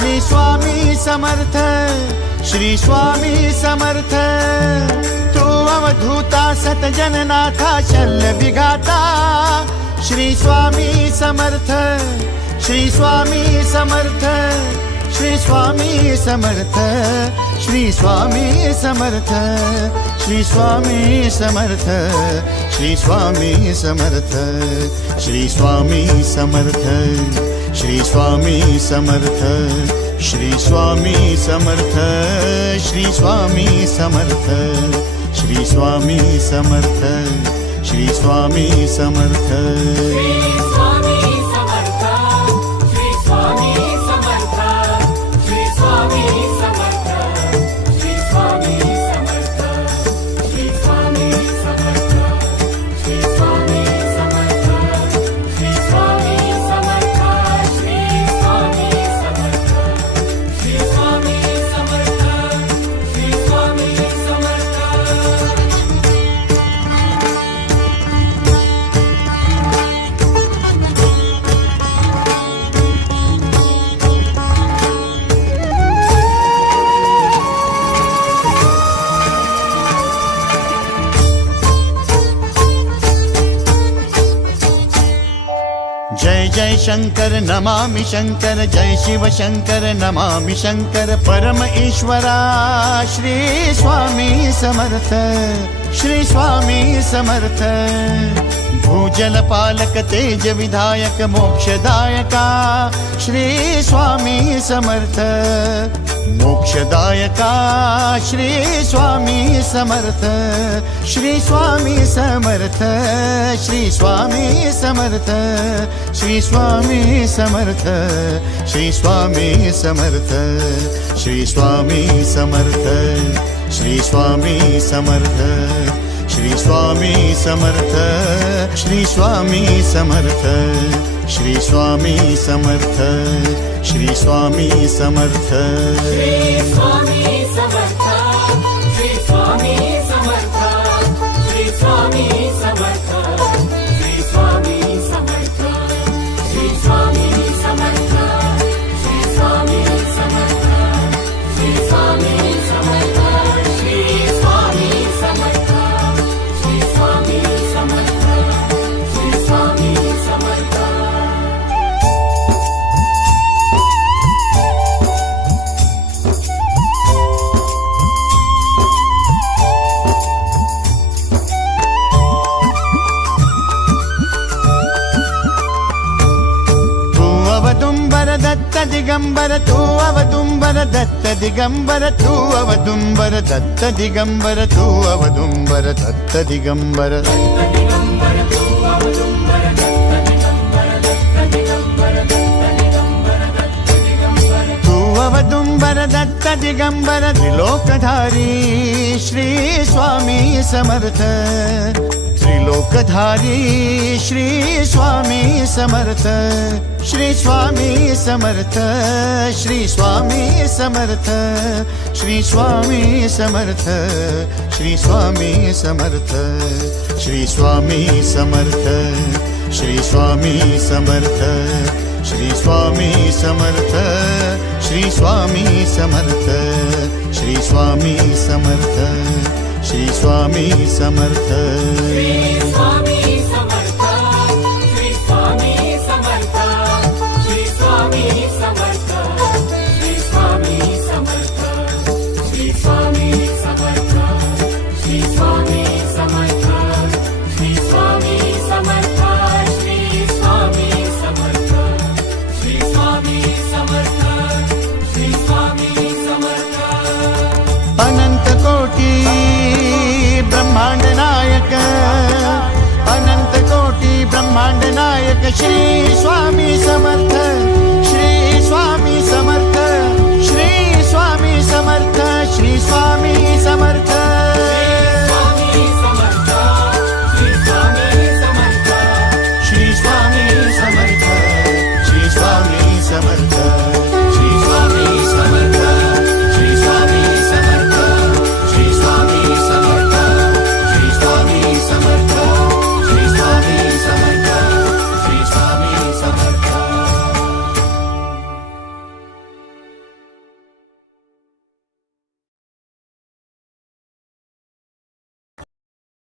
श्री स्वामी समर्थ, श्री स्वामी समर्थ। तू अवधूता सतजननाथा शल्य विघाता, श्री स्वामी समर्थ, श्री स्वामी समर्थ, श्री स्वामी समर्थ, श्री स्वामी समर्थ, श्री स्वामी समर्थ, श्री स्वामी समर्थ, श्री स्वामी समर्थ, श्री स्वामी समर्थ, श्री स्वामी समर्थ, श्री स्वामी समर्थ, श्री स्वामी समर्थ, श्री स्वामी समर्थ। जय जय शंकर नमामि शंकर, जय शिव शंकर नमामि शंकर। परम ईश्वरा श्री स्वामी समर्थ, श्री स्वामी समर्थ। भूजल पालक तेज विधायक मोक्षदायका, श्री स्वामी समर्थ। मोक्षदायका श्री स्वामी समर्थ, श्री स्वामी समर्थ, श्री स्वामी समर्थ, श्री स्वामी समर्थ, श्री स्वामी समर्थ, श्री स्वामी समर्थ, श्री स्वामी समर्थ, श्री स्वामी समर्थ, श्री स्वामी समर्थ, श्री स्वामी समर्थ, श्री स्वामी समर्थ। श्री स्वामी समर्थ, श्री स्वामी समर्थ, श्री स्वामी समर्थ, श्री स्वामी समर्थ, श्री स्वामी समर्थ, श्री स्वामी समर्थ, श्री स्वामी समर्थ, श्री स्वामी समर्थ, श्री स्वामी समर्थ, श्री स्वामी समर्थ। अवदुंबर दत्त दिगंबर, तू अवदुंबर दत्त दिगंबर, तू अवदुंबर दत्त दिगंबर, तू अवदुंबर दत्त दिगंबर। तू अवदुंबर दत्त दिगंबर, त्रिलोकधारी श्री स्वामी समर्थ। त्रिलोकधारी श्री स्वामी समर्थ, श्री स्वामी समर्थ, श्री स्वामी समर्थ, श्री स्वामी समर्थ, श्री स्वामी समर्थ, श्री स्वामी समर्थ, श्री स्वामी समर्थ, श्री स्वामी समर्थ, श्री स्वामी समर्थ, श्री स्वामी समर्थ, श्री स्वामी समर्थ। श्री स्वामी